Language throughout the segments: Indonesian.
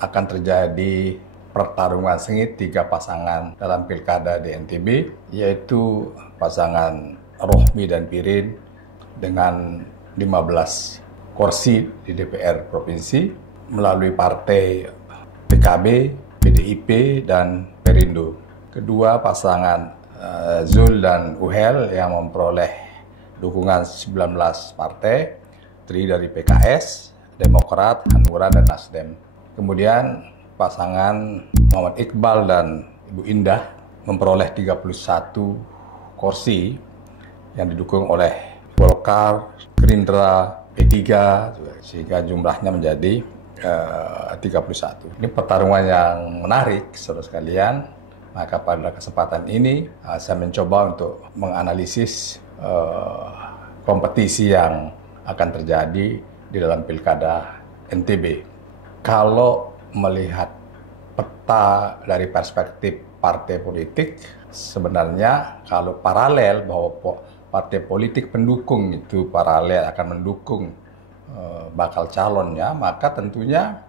akan terjadi pertarungan sengit 3 pasangan dalam pilkada di NTB, yaitu pasangan Rohmi dan Pirin dengan 15 kursi di DPR Provinsi melalui partai PKB, PDIP, dan Perindo. Kedua pasangan Zul dan Uhel yang memperoleh dukungan 19 partai, terdiri dari PKS, Demokrat, Hanura, dan Nasdem. Kemudian pasangan Muhammad Iqbal dan Ibu Indah memperoleh 31 kursi yang didukung oleh Golkar, Gerindra, P3, sehingga jumlahnya menjadi 31. Ini pertarungan yang menarik, saudara sekalian. Maka pada kesempatan ini saya mencoba untuk menganalisis kompetisi yang akan terjadi di dalam pilkada NTB. Kalau melihat peta dari perspektif partai politik, sebenarnya kalau paralel bahwa partai politik pendukung itu paralel akan mendukung bakal calonnya, maka tentunya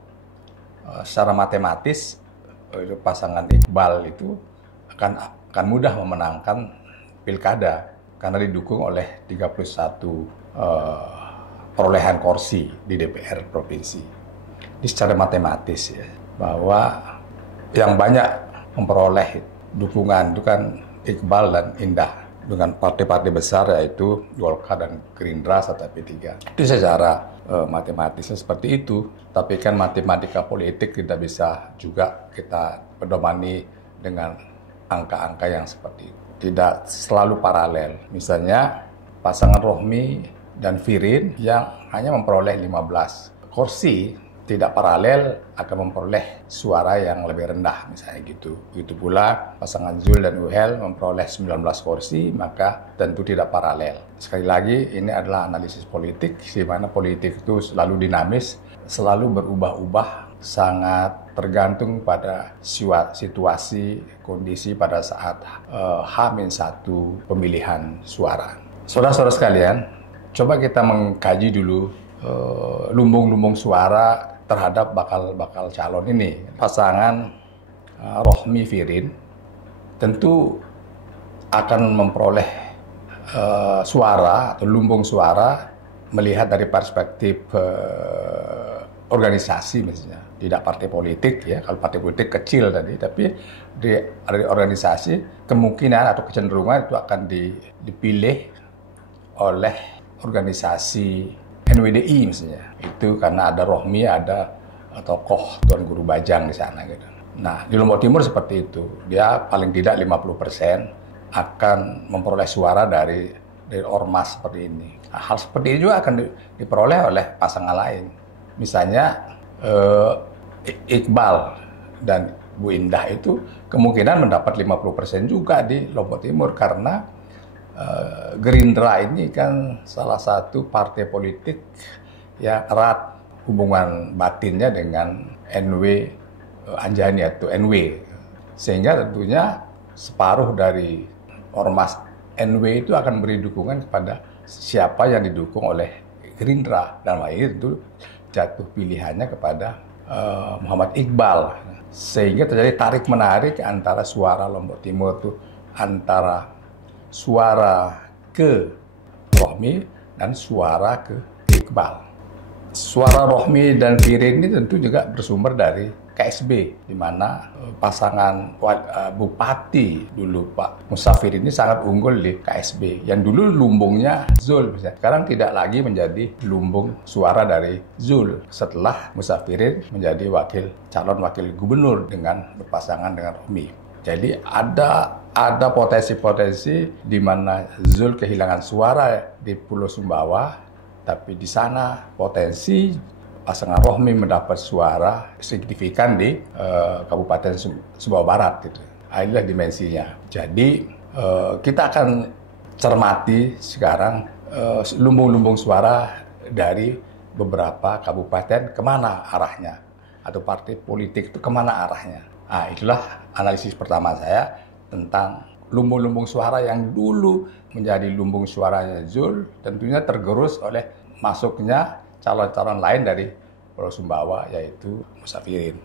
secara matematis pasangan Iqbal itu akan mudah memenangkan pilkada karena didukung oleh 31 perolehan kursi di DPR provinsi. Ini secara matematis ya, bahwa yang banyak memperoleh dukungan itu kan Iqbal dan Indah dengan partai-partai besar yaitu Golkar dan Gerindra serta P3. Itu secara matematisnya seperti itu, tapi kan matematika politik tidak bisa juga kita pedomani dengan angka-angka yang seperti itu. Tidak selalu paralel. Misalnya pasangan Rohmi dan Pirin yang hanya memperoleh 15 kursi tidak paralel akan memperoleh suara yang lebih rendah, misalnya gitu. Begitu pula pasangan Zul dan Uhel memperoleh 19 kursi, maka tentu tidak paralel. Sekali lagi, ini adalah analisis politik, di mana politik itu selalu dinamis, selalu berubah-ubah, sangat tergantung pada situasi, kondisi pada saat H-1 pemilihan suara. Saudara-saudara sekalian, coba kita mengkaji dulu lumbung-lumbung suara terhadap bakal calon ini. Pasangan Rohmi Pirin tentu akan memperoleh suara atau lumbung suara melihat dari perspektif organisasi misalnya. Tidak partai politik ya, kalau partai politik kecil tadi, tapi dari organisasi kemungkinan atau kecenderungan itu akan dipilih oleh organisasi NWDI misalnya. Itu karena ada Rohmi, ada tokoh Tuan Guru Bajang di sana gitu. Nah, di Lombok Timur seperti itu. Dia paling tidak 50% akan memperoleh suara dari ormas seperti ini. Nah, hal seperti ini juga akan diperoleh oleh pasangan lain. Misalnya Iqbal dan Bu Indah itu kemungkinan mendapat 50% juga di Lombok Timur karena Gerindra ini kan salah satu partai politik yang erat hubungan batinnya dengan NW Anjani atau NW, sehingga tentunya separuh dari ormas NW itu akan beri dukungan kepada siapa yang didukung oleh Gerindra, dan hal ini tentu jatuh pilihannya kepada Muhammad Iqbal, sehingga terjadi tarik menarik antara suara Lombok Timur itu antara suara ke Rohmi dan suara ke Iqbal. Suara Rohmi dan Pirin ini tentu juga bersumber dari KSB, di mana pasangan Bupati dulu Pak Musafir ini sangat unggul di KSB, yang dulu lumbungnya Zul, sekarang tidak lagi menjadi lumbung suara dari Zul setelah Musafirin menjadi calon wakil gubernur dengan berpasangan dengan Rohmi. Jadi ada potensi-potensi di mana Zul kehilangan suara di Pulau Sumbawa, tapi di sana potensi pasangan Rohmi mendapat suara signifikan di Kabupaten Sumbawa Barat gitu. Inilah dimensinya. Jadi kita akan cermati sekarang lumbung-lumbung suara dari beberapa kabupaten kemana arahnya, atau partai politik itu kemana arahnya. Nah, itulah analisis pertama saya tentang lumbung-lumbung suara yang dulu menjadi lumbung suaranya Zul, tentunya tergerus oleh masuknya calon-calon lain dari Pulau Sumbawa, yaitu Musafirin.